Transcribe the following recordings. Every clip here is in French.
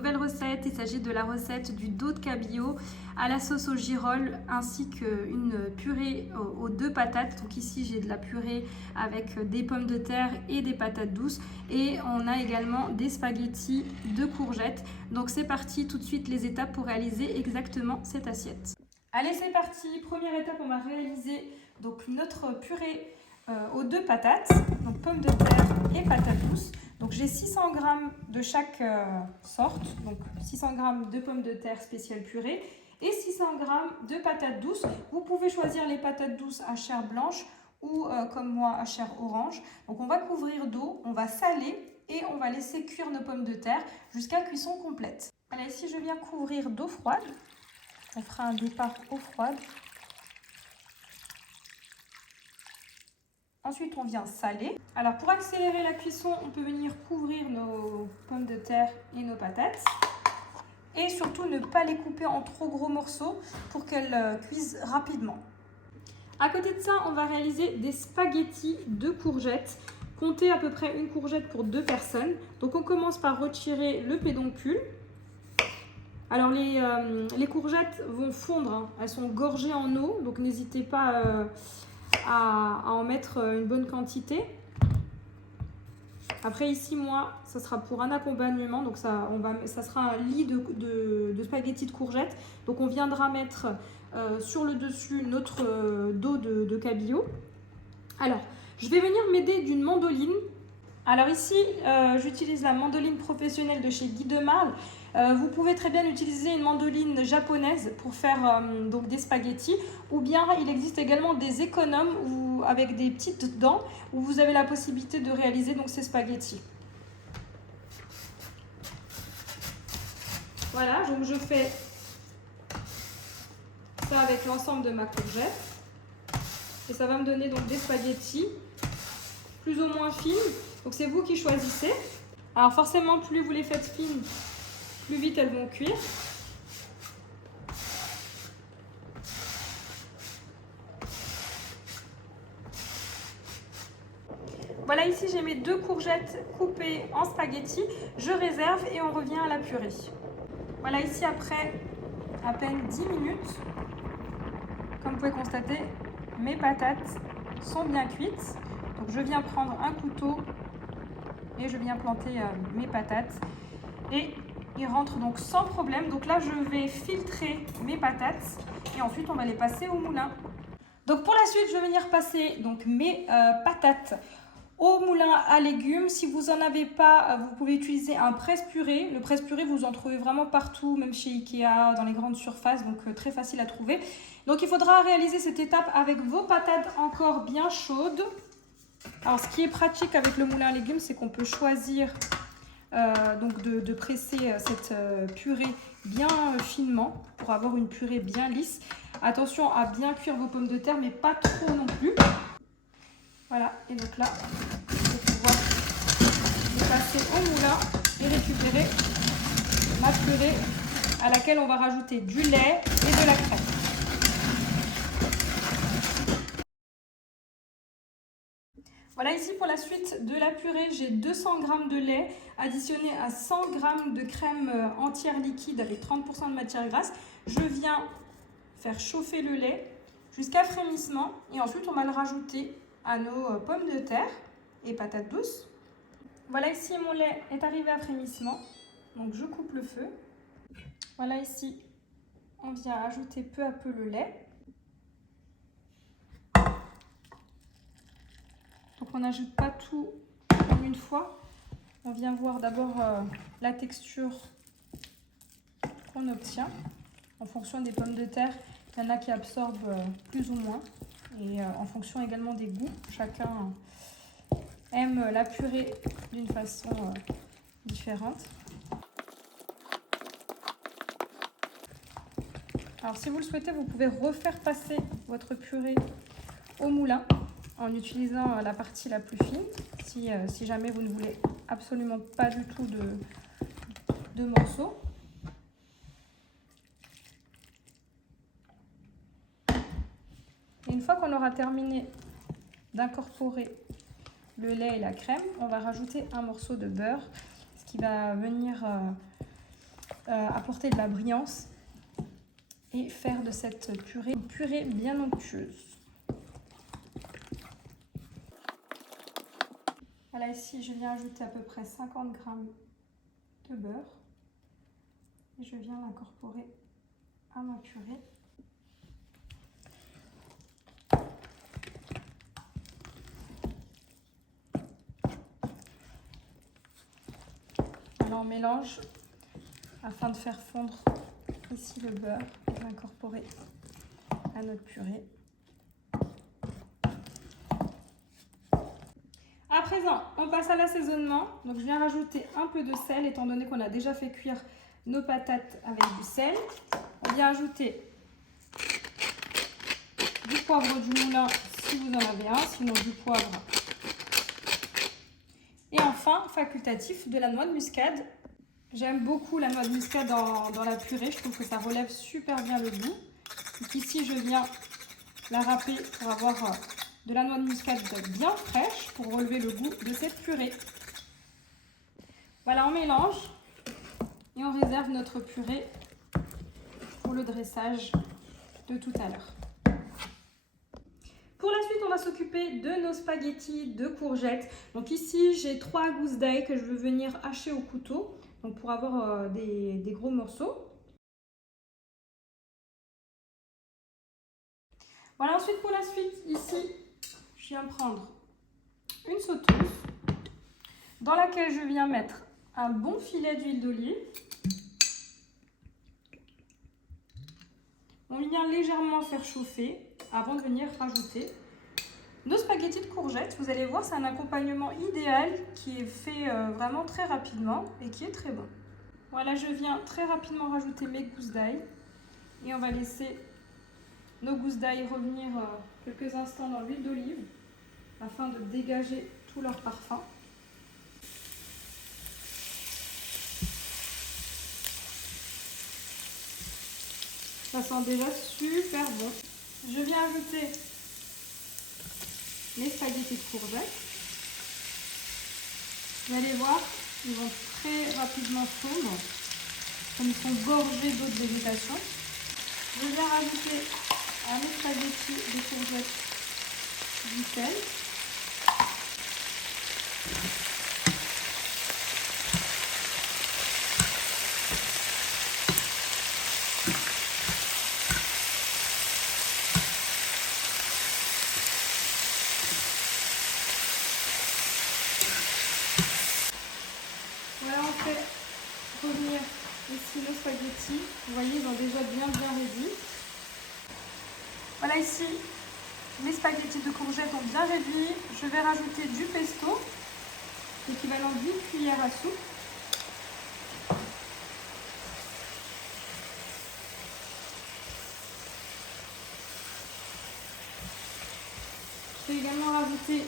nouvelle recette. Il s'agit de la recette du dos de cabillaud à la sauce au girolles ainsi qu'une purée aux 2 patates. Donc ici j'ai de la purée avec des pommes de terre et des patates douces et on a également des spaghettis de courgettes. Donc c'est parti, tout de suite les étapes pour réaliser exactement cette assiette. Allez, c'est parti. Première étape, on va réaliser donc notre purée aux 2 patates, donc pommes de terre et patates douces. Donc j'ai 600 g de chaque sorte, donc 600 g de pommes de terre spéciale purée et 600 g de patates douces. Vous pouvez choisir les patates douces à chair blanche ou comme moi à chair orange. Donc on va couvrir d'eau, on va saler et on va laisser cuire nos pommes de terre jusqu'à cuisson complète. Allez, ici je viens couvrir d'eau froide. On fera un départ eau froide. Ensuite, on vient saler. Alors, pour accélérer la cuisson, on peut venir couvrir nos pommes de terre et nos patates. Et surtout, ne pas les couper en trop gros morceaux pour qu'elles cuisent rapidement. À côté de ça, on va réaliser des spaghettis de courgettes. Comptez à peu près une courgette pour 2 personnes. Donc, on commence par retirer le pédoncule. Alors les courgettes vont fondre, hein. Elles sont gorgées en eau, donc n'hésitez pas à en mettre une bonne quantité. Après ici, moi, ça sera pour un accompagnement, donc ça sera un lit de spaghettis de courgettes. Donc on viendra mettre sur le dessus notre dos de cabillaud. Alors, je vais venir m'aider d'une mandoline. Alors ici, j'utilise la mandoline professionnelle de chez Guy Demarle. Vous pouvez très bien utiliser une mandoline japonaise pour faire donc des spaghettis, ou bien il existe également des économes avec des petites dents où vous avez la possibilité de réaliser donc ces spaghettis. Voilà, donc je fais ça avec l'ensemble de ma courgette et ça va me donner donc des spaghettis plus ou moins fines. Donc c'est vous qui choisissez. Alors forcément, plus vous les faites fines, plus vite elles vont cuire. Voilà, ici j'ai mes 2 courgettes coupées en spaghettis. Je réserve et on revient à la purée. Voilà, ici après à peine 10 minutes, comme vous pouvez constater, mes patates sont bien cuites. Donc je viens prendre un couteau et je viens planter mes patates. Et ils rentrent donc sans problème. Donc là, je vais filtrer mes patates et ensuite on va les passer au moulin. Donc pour la suite, je vais venir passer donc mes patates au moulin à légumes. Si vous n'en avez pas, vous pouvez utiliser un presse-purée. Le presse-purée, vous en trouvez vraiment partout, même chez Ikea, dans les grandes surfaces, donc très facile à trouver. Donc il faudra réaliser cette étape avec vos patates encore bien chaudes. Alors ce qui est pratique avec le moulin à légumes, c'est qu'on peut choisir donc de presser cette purée bien finement pour avoir une purée bien lisse. Attention à bien cuire vos pommes de terre, mais pas trop non plus. Voilà, et donc là, je vais pouvoir les passer au moulin et récupérer ma purée à laquelle on va rajouter du lait et de la crème. Voilà, ici pour la suite de la purée, j'ai 200 g de lait additionné à 100 g de crème entière liquide avec 30% de matière grasse. Je viens faire chauffer le lait jusqu'à frémissement et ensuite on va le rajouter à nos pommes de terre et patates douces. Voilà, ici mon lait est arrivé à frémissement, donc je coupe le feu. Voilà, ici on vient ajouter peu à peu le lait. Donc on n'ajoute pas tout en une fois. On vient voir d'abord la texture qu'on obtient en fonction des pommes de terre. Il y en a qui absorbent plus ou moins et en fonction également des goûts. Chacun aime la purée d'une façon différente. Alors si vous le souhaitez, vous pouvez refaire passer votre purée au moulin en utilisant la partie la plus fine, si jamais vous ne voulez absolument pas du tout de morceaux. Et une fois qu'on aura terminé d'incorporer le lait et la crème, on va rajouter un morceau de beurre, ce qui va venir apporter de la brillance et faire de cette purée une purée bien onctueuse. Voilà, ici je viens ajouter à peu près 50 g de beurre et je viens l'incorporer à ma purée. On mélange afin de faire fondre ici le beurre et l'incorporer à notre purée. À présent, on passe à l'assaisonnement. Donc je viens rajouter un peu de sel étant donné qu'on a déjà fait cuire nos patates avec du sel. On vient ajouter du poivre du moulin si vous en avez un, sinon du poivre. Et enfin, facultatif, de la noix de muscade. J'aime beaucoup la noix de muscade dans la purée, je trouve que ça relève super bien le goût. Donc ici, je viens la râper pour avoir de la noix de muscade bien fraîche pour relever le goût de cette purée. Voilà, on mélange et on réserve notre purée pour le dressage de tout à l'heure. Pour la suite, on va s'occuper de nos spaghettis de courgettes. Donc ici, j'ai 3 gousses d'ail que je veux venir hacher au couteau, donc pour avoir des gros morceaux. Voilà, ensuite pour la suite, ici, je viens prendre une sauteuse dans laquelle je viens mettre un bon filet d'huile d'olive. On vient légèrement faire chauffer avant de venir rajouter nos spaghettis de courgettes. Vous allez voir, c'est un accompagnement idéal qui est fait vraiment très rapidement et qui est très bon. Voilà, je viens très rapidement rajouter mes gousses d'ail et on va laisser nos gousses d'ail revenir quelques instants dans l'huile d'olive afin de dégager tout leur parfum. Ça sent déjà super bon. Je viens ajouter les spaghettis de courgettes. Vous allez voir, ils vont très rapidement fondre, comme ils sont gorgés d'eau de végétation. Je viens rajouter à mes spaghettis de courgettes du sel. Voilà, on fait revenir ici nos spaghettis. Vous voyez, ils ont déjà bien réduit. Voilà, ici, les spaghettis de courgettes ont bien réduit. Je vais rajouter du pesto, l'équivalent d'une cuillère à soupe. Je vais également rajouter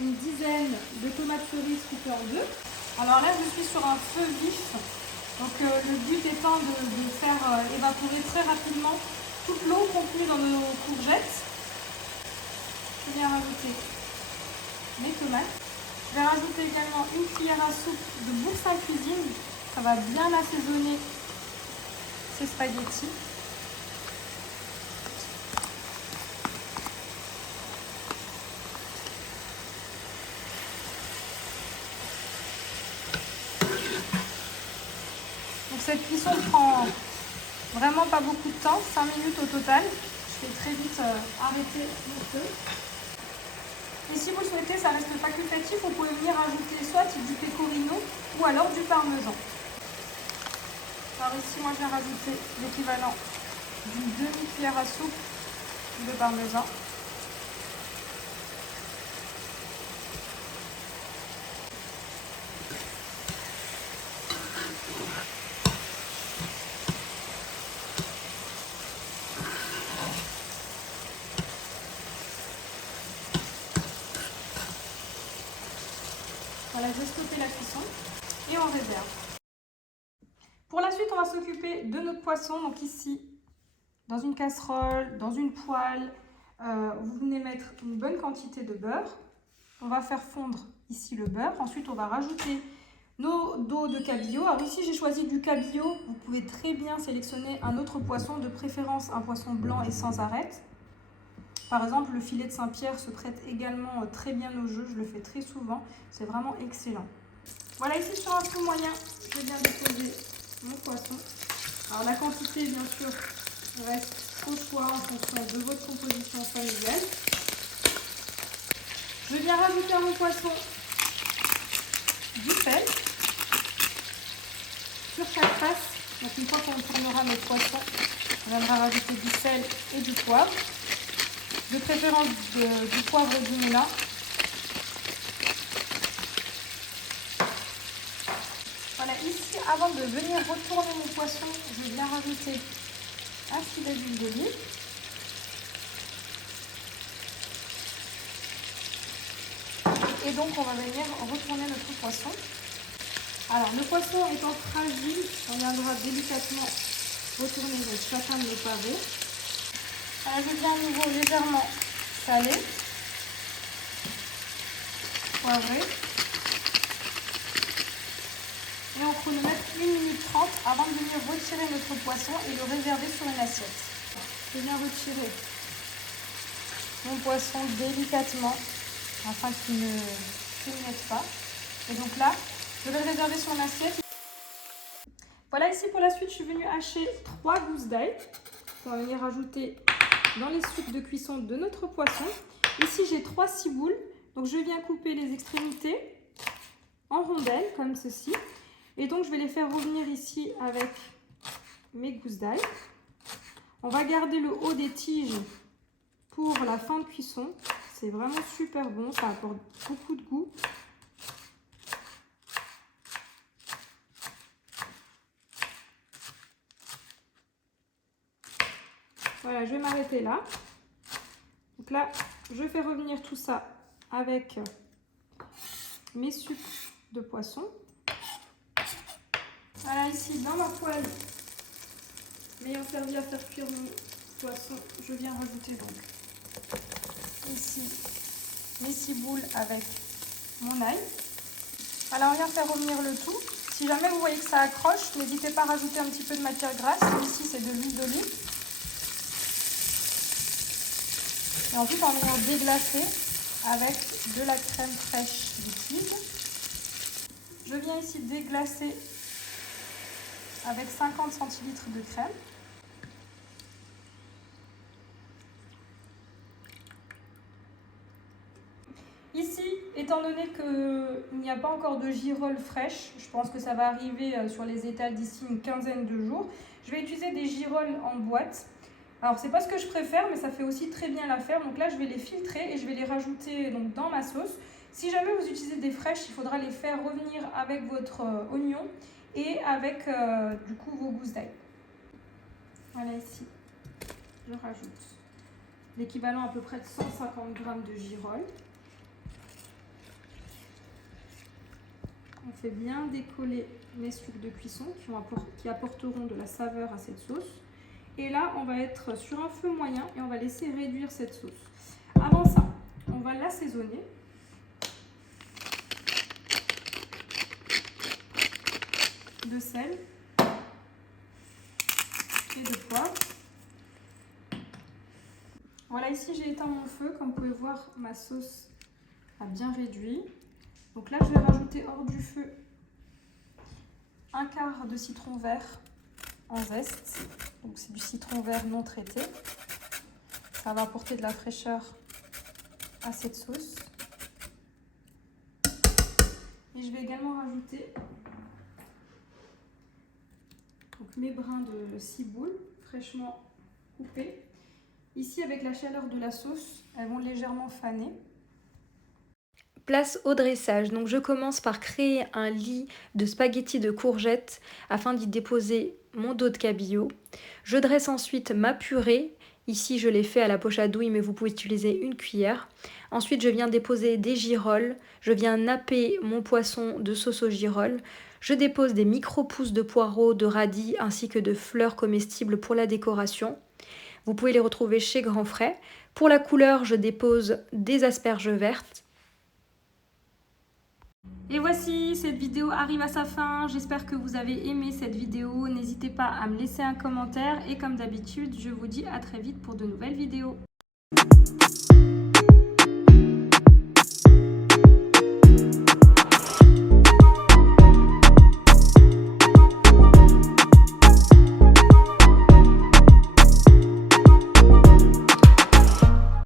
une dizaine de tomates cerises coupées en deux. Alors là, je suis sur un feu vif, donc le but étant de faire évaporer très rapidement toute l'eau contenue dans nos courgettes. Je viens rajouter mes tomates. Je vais rajouter également une cuillère à soupe de boursin cuisine. Ça va bien assaisonner ces spaghettis. Donc cette cuisson prend vraiment pas beaucoup de temps, 5 minutes au total. Je vais très vite arrêter le feu. Et si vous le souhaitez, ça reste facultatif, vous pouvez venir ajouter soit du pecorino ou alors du parmesan. Alors ici, moi je viens rajouter l'équivalent d'une demi-cuillère à soupe de parmesan. Voilà, je vais stopper la cuisson et on réserve. Pour la suite, on va s'occuper de notre poisson. Donc ici, dans une casserole, dans une poêle, vous venez mettre une bonne quantité de beurre. On va faire fondre ici le beurre. Ensuite, on va rajouter nos dos de cabillaud. Alors ici j'ai choisi du cabillaud, vous pouvez très bien sélectionner un autre poisson, de préférence un poisson blanc et sans arête. Par exemple, le filet de Saint-Pierre se prête également très bien au jeu, je le fais très souvent, c'est vraiment excellent. Voilà, ici sur un feu moyen, je viens déposer mon poisson. Alors la quantité, bien sûr, reste au choix en fonction de votre composition familiale. Je viens rajouter à mon poisson du sel sur chaque face. Donc une fois qu'on tournera nos poissons, on viendra rajouter du sel et du poivre. De préférence du poivre et du moulin. Voilà, ici, avant de venir retourner mon poisson, je viens rajouter un filet d'huile d'olive. Et donc, on va venir retourner notre poisson. Alors, le poisson étant fragile, on viendra délicatement retourner chacun de nos pavés. Alors, je viens à nouveau légèrement saler, poivrer. Et on chronomètre 1 minute 30 avant de venir retirer notre poisson et le réserver sur une assiette. Je viens retirer mon poisson délicatement afin qu'il ne grignote pas. Et donc là, je vais le réserver sur une assiette. Voilà, ici pour la suite, je suis venue hacher 3 gousses d'ail. On va venir rajouter dans les suites de cuisson de notre poisson. Ici, j'ai 3 ciboules. Donc je viens couper les extrémités en rondelles comme ceci. Et donc, je vais les faire revenir ici avec mes gousses d'ail. On va garder le haut des tiges pour la fin de cuisson. C'est vraiment super bon, ça apporte beaucoup de goût. Voilà, je vais m'arrêter là. Donc là, je fais revenir tout ça avec mes sucres de poisson. Voilà, ici dans ma poêle, m'ayant servi à faire cuire mon poisson, je viens rajouter donc ici mes ciboules avec mon ail. Alors on vient faire revenir le tout. Si jamais vous voyez que ça accroche, n'hésitez pas à rajouter un petit peu de matière grasse. Ici c'est de l'huile d'olive. Et ensuite on vient déglacer avec de la crème fraîche liquide. Je viens ici déglacer avec 50 centilitres de crème. Ici, étant donné qu'il n'y a pas encore de girolles fraîches, je pense que ça va arriver sur les étals d'ici une quinzaine de jours, je vais utiliser des girolles en boîte. Alors, c'est pas ce que je préfère, mais ça fait aussi très bien l'affaire. Donc là, je vais les filtrer et je vais les rajouter donc, dans ma sauce. Si jamais vous utilisez des fraîches, il faudra les faire revenir avec votre oignon et avec du coup vos gousses d'ail. Voilà, ici, je rajoute l'équivalent à peu près de 150 g de girolles. On fait bien décoller mes sucres de cuisson qui apporteront de la saveur à cette sauce. Et là, on va être sur un feu moyen et on va laisser réduire cette sauce. Avant ça, on va l'assaisonner. De sel et de poivre. Voilà, ici j'ai éteint mon feu. Comme vous pouvez voir, ma sauce a bien réduit. Donc là, je vais rajouter hors du feu un quart de citron vert en zeste. Donc c'est du citron vert non traité. Ça va apporter de la fraîcheur à cette sauce. Et je vais également rajouter donc, mes brins de ciboule fraîchement coupés. Ici, avec la chaleur de la sauce, elles vont légèrement faner. Place au dressage. Donc je commence par créer un lit de spaghettis de courgettes afin d'y déposer mon dos de cabillaud. Je dresse ensuite ma purée. Ici je l'ai fait à la poche à douille, mais vous pouvez utiliser une cuillère. Ensuite je viens déposer des girolles. Je viens napper mon poisson de sauce aux girolles. Je dépose des micro-pousses de poireaux, de radis ainsi que de fleurs comestibles pour la décoration. Vous pouvez les retrouver chez Grand Frais. Pour la couleur, je dépose des asperges vertes. Et voici, cette vidéo arrive à sa fin. J'espère que vous avez aimé cette vidéo. N'hésitez pas à me laisser un commentaire. Et comme d'habitude, je vous dis à très vite pour de nouvelles vidéos.